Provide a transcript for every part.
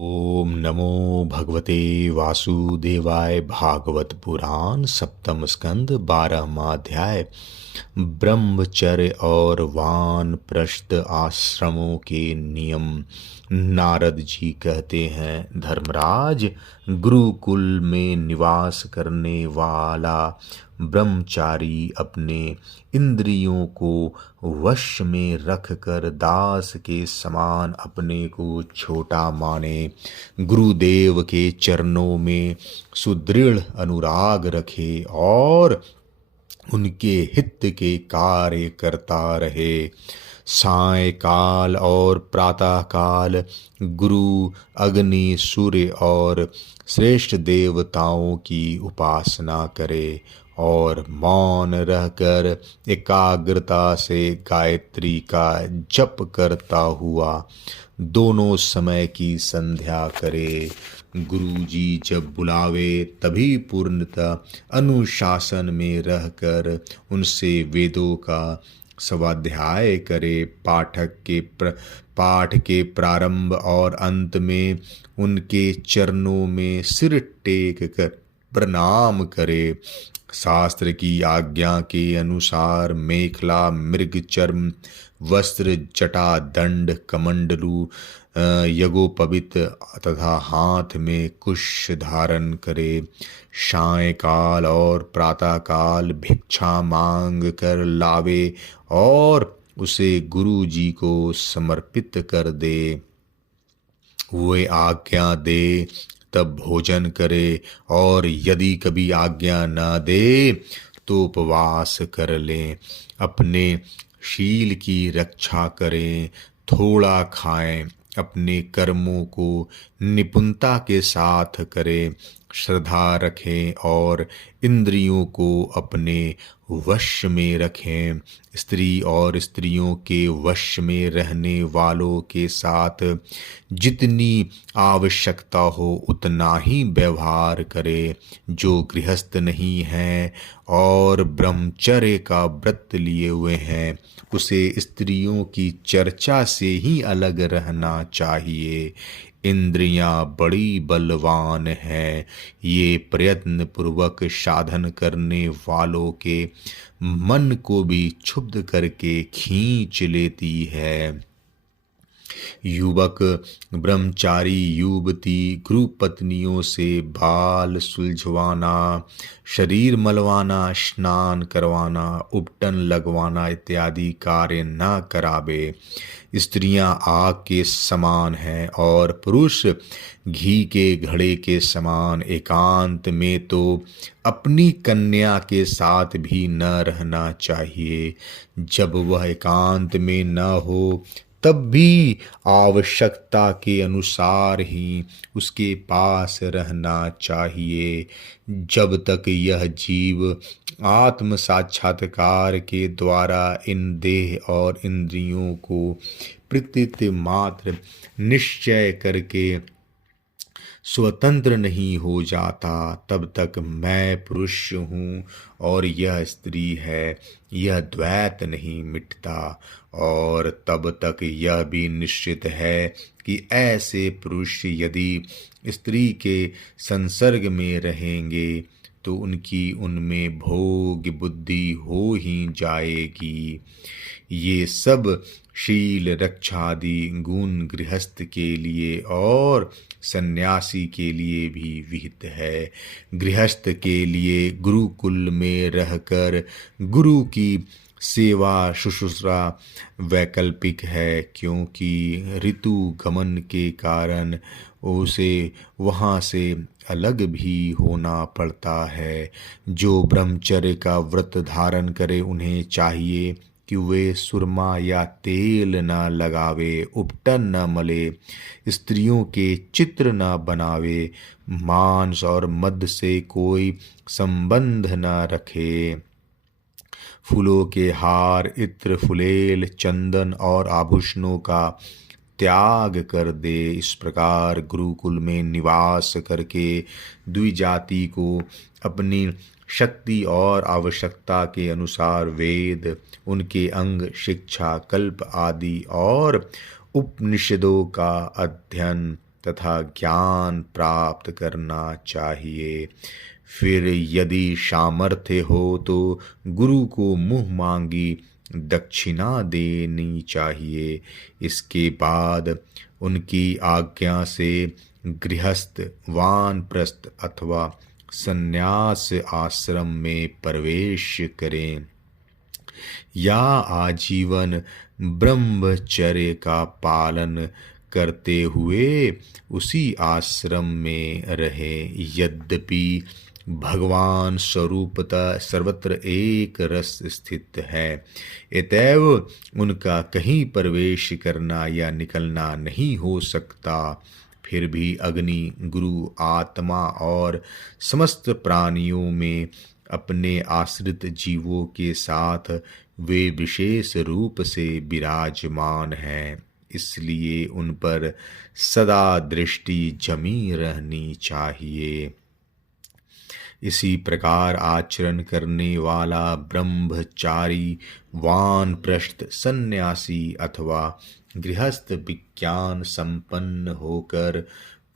ओम नमो भगवते वासुदेवाय। भागवत पुराण सप्तम स्कंद 12वां अध्याय। ब्रह्मचर्य और वानप्रस्थ आश्रमों के नियम। नारद जी कहते हैं, धर्मराज, गुरुकुल में निवास करने वाला ब्रह्मचारी अपने इंद्रियों को वश में रखकर दास के समान अपने को छोटा माने, गुरुदेव के चरणों में सुदृढ़ अनुराग रखे और उनके हित के कार्य करता रहे। सायकाल और प्रातः काल गुरु, अग्नि, सूर्य और श्रेष्ठ देवताओं की उपासना करे और मौन रहकर एकाग्रता से गायत्री का जप करता हुआ दोनों समय की संध्या करे। गुरु जी जब बुलावे तभी पूर्णतः अनुशासन में रहकर उनसे वेदों का स्वाध्याय करे। पाठ के प्रारंभ और अंत में उनके चरणों में सिर टेक कर प्रणाम करे। शास्त्र की आज्ञा के अनुसार मेखला, मृग चर्म वस्त्र, जटा, दंड, कमंडलू, यज्ञोपवीत तथा हाथ में कुश धारण करे। सायकाल और प्रातःकाल भिक्षा मांग कर लावे और उसे गुरु जी को समर्पित कर दे। वे आज्ञा दे तब भोजन करे और यदि कभी आज्ञा न दे तो उपवास कर लें। अपने शील की रक्षा करें, थोड़ा खाएं, अपने कर्मों को निपुणता के साथ करें, श्रद्धा रखें और इंद्रियों को अपने वश में रखें। स्त्री और स्त्रियों के वश में रहने वालों के साथ जितनी आवश्यकता हो उतना ही व्यवहार करे। जो गृहस्थ नहीं हैं और ब्रह्मचर्य का व्रत लिए हुए हैं उसे स्त्रियों की चर्चा से ही अलग रहना चाहिए। इंद्रियां बड़ी बलवान हैं, ये प्रयत्न पूर्वक साधन करने वालों के मन को भी क्षुब्ध करके खींच लेती है। युवक, ब्रह्मचारी युवती गुरु पत्नियों से बाल सुलझवाना, शरीर मलवाना, स्नान करवाना, उपटन लगवाना इत्यादि कार्य न करावे। स्त्रियां आग के समान हैं और पुरुष घी के घड़े के समान। एकांत में तो अपनी कन्या के साथ भी न रहना चाहिए। जब वह एकांत में न हो तब भी आवश्यकता के अनुसार ही उसके पास रहना चाहिए। जब तक यह जीव आत्म साक्षात्कार के द्वारा इन देह और इंद्रियों को प्रतीत मात्र निश्चय करके स्वतंत्र नहीं हो जाता, तब तक मैं पुरुष हूँ और यह स्त्री है, यह द्वैत नहीं मिटता। और तब तक यह भी निश्चित है कि ऐसे पुरुष यदि स्त्री के संसर्ग में रहेंगे तो उनकी उनमें भोग बुद्धि हो ही जाएगी। ये सब शील रक्षादि गुण गृहस्थ के लिए और सन्यासी के लिए भी विहित है। गृहस्थ के लिए गुरुकुल में रहकर गुरु की सेवा शुश्रूषा वैकल्पिक है, क्योंकि ऋतु गमन के कारण उसे वहाँ से अलग भी होना पड़ता है। जो ब्रह्मचर्य का व्रत धारण करे उन्हें चाहिए कि वे सुरमा या तेल न लगावे, उपटन न मले, स्त्रियों के चित्र न बनावे, मांस और मद से कोई संबंध न रखे, फूलों के हार, इत्र, फुलेल, चंदन और आभूषणों का त्याग कर दे। इस प्रकार गुरुकुल में निवास करके द्विजाति को अपनी शक्ति और आवश्यकता के अनुसार वेद, उनके अंग, शिक्षा, कल्प आदि और उपनिषदों का अध्ययन तथा ज्ञान प्राप्त करना चाहिए। फिर यदि सामर्थ्य हो तो गुरु को मुँह मांगी दक्षिणा देनी चाहिए। इसके बाद उनकी आज्ञा से गृहस्थ, वानप्रस्थ अथवा संन्यास आश्रम में प्रवेश करें या आजीवन ब्रह्मचर्य का पालन करते हुए उसी आश्रम में रहे। यद्यपि भगवान स्वरूपतः सर्वत्र एक रस स्थित है, अतएव उनका कहीं प्रवेश करना या निकलना नहीं हो सकता। फिर भी अग्नि, गुरु, आत्मा और समस्त प्राणियों में अपने आश्रित जीवों के साथ वे विशेष रूप से विराजमान हैं, इसलिए उन पर सदा दृष्टि जमी रहनी चाहिए। इसी प्रकार आचरण करने वाला ब्रह्मचारी, वानप्रस्थ, सन्यासी अथवा गृहस्थ विज्ञान संपन्न होकर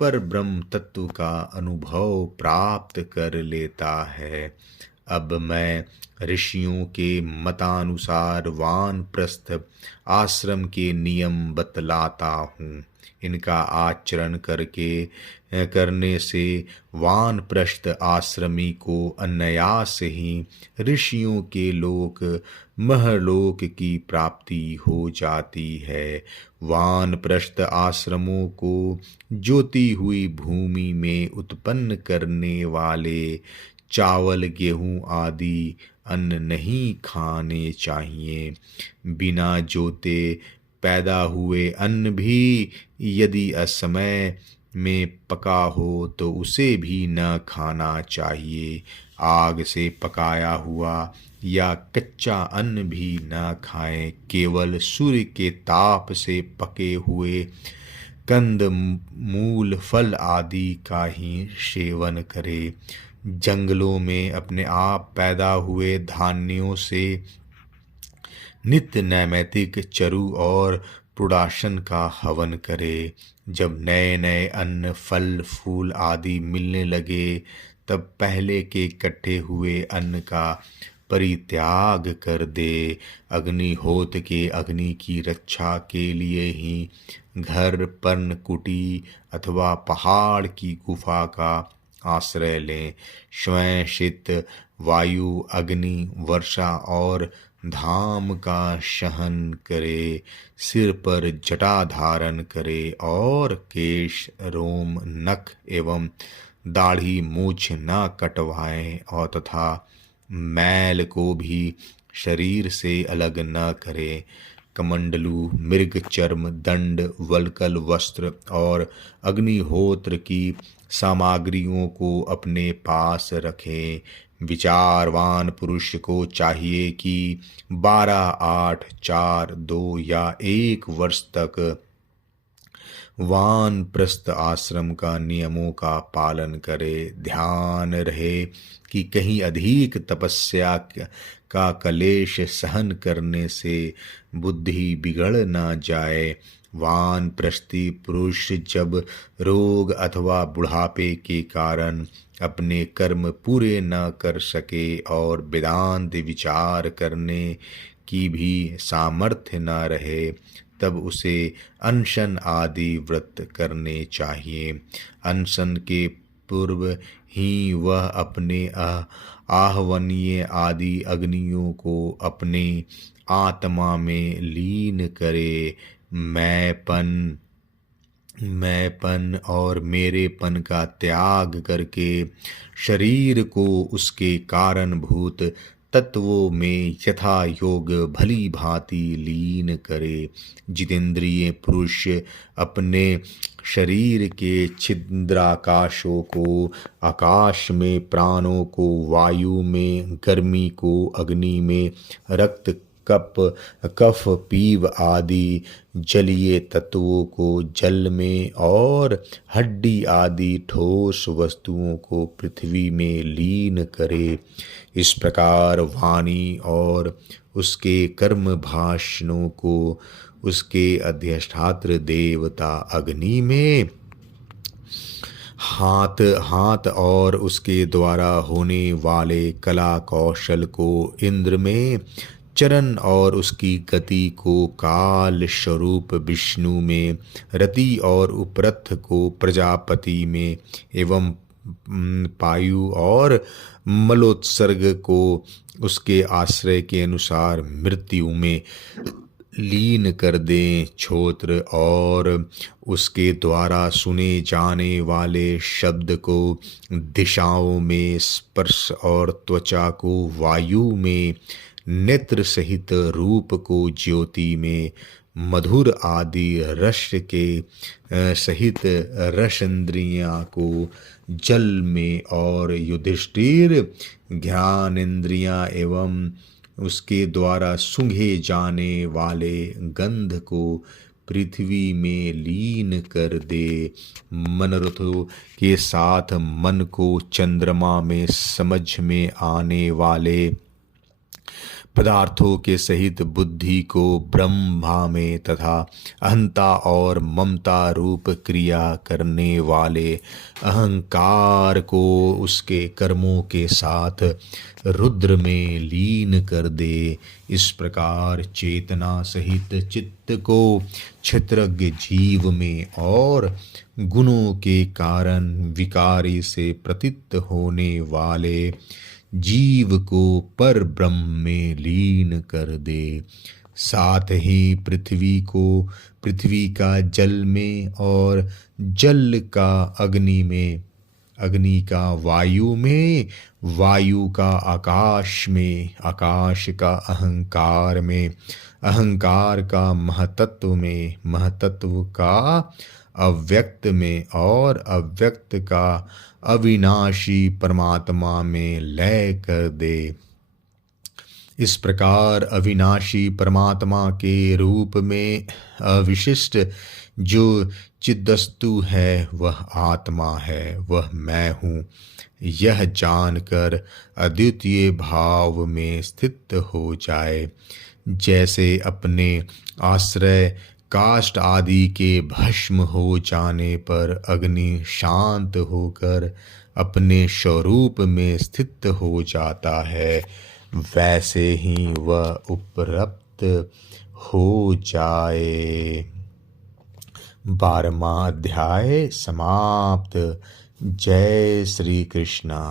पर ब्रह्म तत्व का अनुभव प्राप्त कर लेता है। अब मैं ऋषियों के मतानुसार वानप्रस्थ आश्रम के नियम बतलाता हूँ। इनका आचरण करने से वानप्रस्थ आश्रमी को अनायास ही ऋषियों के लोक महलोक की प्राप्ति हो जाती है। वानप्रस्थ आश्रमों को जोती हुई भूमि में उत्पन्न करने वाले चावल, गेहूँ आदि अन्न नहीं खाने चाहिए। बिना जोते पैदा हुए अन्न भी यदि असमय में पका हो तो उसे भी न खाना चाहिए। आग से पकाया हुआ या कच्चा अन्न भी न खाएं। केवल सूर्य के ताप से पके हुए कंद, मूल, फल आदि का ही सेवन करें। जंगलों में अपने आप पैदा हुए धान्यों से नित्य नैमित्तिक चरु और पुडासन का हवन करे। जब नए नए अन्न, फल, फूल आदि मिलने लगे तब पहले के कटे हुए अन्न का परित्याग कर दे। अग्निहोत्र के अग्नि की रक्षा के लिए ही घर, पर्णकुटी अथवा पहाड़ की गुफा का आश्रय लें। स्वयं शीत, वायु, अग्नि, वर्षा और धाम का सहन करे। सिर पर जटा धारण करे और केश, रोम, नख एवं दाढ़ी, मूछ न कटवाएं और तथा मैल को भी शरीर से अलग न करे। कमंडलू, मृग चर्म, दंड, वल्कल वस्त्र और अग्निहोत्र की सामग्रियों को अपने पास रखें। विचारवान पुरुष को चाहिए कि 12, 8, 4, 2 या 1 वर्ष तक वानप्रस्थ आश्रम का नियमों का पालन करे। ध्यान रहे कि कहीं अधिक तपस्या का कलेश सहन करने से बुद्धि बिगड़ न जाए। वानप्रस्थी पुरुष जब रोग अथवा बुढ़ापे के कारण अपने कर्म पूरे न कर सके और वेदांत विचार करने की भी सामर्थ्य न रहे तब उसे अनशन आदि व्रत करने चाहिए। अनशन के पूर्व ही वह अपने आहवनीय आदि अग्नियों को अपने आत्मा में लीन करे। मैंपन और मेरेपन का त्याग करके शरीर को उसके कारणभूत तत्वों में यथा योग भली भांति लीन करे। जितेंद्रिय पुरुष अपने शरीर के छिद्राकाशों को आकाश में, प्राणों को वायु में, गर्मी को अग्नि में, रक्त, कफ, पीव आदि जलीय तत्वों को जल में और हड्डी आदि ठोस वस्तुओं को पृथ्वी में लीन करे। इस प्रकार वाणी और उसके कर्म भाषणों को उसके अधिष्ठात्र देवता अग्नि में हाथ हाथ और उसके द्वारा होने वाले कला कौशल को इंद्र में, चरण और उसकी गति को काल स्वरूप विष्णु में, रति और उपरथ को प्रजापति में, एवं पायु और मलोत्सर्ग को उसके आश्रय के अनुसार मृत्यु में लीन कर दें। छोत्र और उसके द्वारा सुने जाने वाले शब्द को दिशाओं में, स्पर्श और त्वचा को वायु में, नेत्र सहित रूप को ज्योति में, मधुर आदि रस के सहित रसेंद्रियाँ को जल में, और युधिष्ठिर ज्ञानेंद्रियाँ एवं उसके द्वारा सूंघे जाने वाले गंध को पृथ्वी में लीन कर दे। मनोरथों के साथ मन को चंद्रमा में समझ में आने वाले पदार्थों के सहित बुद्धि को ब्रह्मा में, तथा अहंता और ममता रूप क्रिया करने वाले अहंकार को उसके कर्मों के साथ रुद्र में लीन कर दे। इस प्रकार चेतना सहित चित्त को क्षत्रज्ञ जीव में, और गुणों के कारण विकारी से प्रतीत होने वाले जीव को पर ब्रह्म में लीन कर दे। साथ ही पृथ्वी को पृथ्वी का जल में, और जल का अग्नि में, अग्नि का वायु में, वायु का आकाश में, आकाश का अहंकार में, अहंकार का महतत्व में, महतत्व का अव्यक्त में, और अव्यक्त का अविनाशी परमात्मा में लय कर दे। इस प्रकार अविनाशी परमात्मा के रूप में अविशिष्ट जो चिद्वस्तु है वह आत्मा है, वह मैं हूँ, यह जानकर अद्वितीय भाव में स्थित हो जाए। जैसे अपने आश्रय काष्ठ आदि के भस्म हो जाने पर अग्नि शांत होकर अपने स्वरूप में स्थित हो जाता है, वैसे ही वह उपरप्त हो जाए। 12वां अध्याय समाप्त। जय श्री कृष्णा।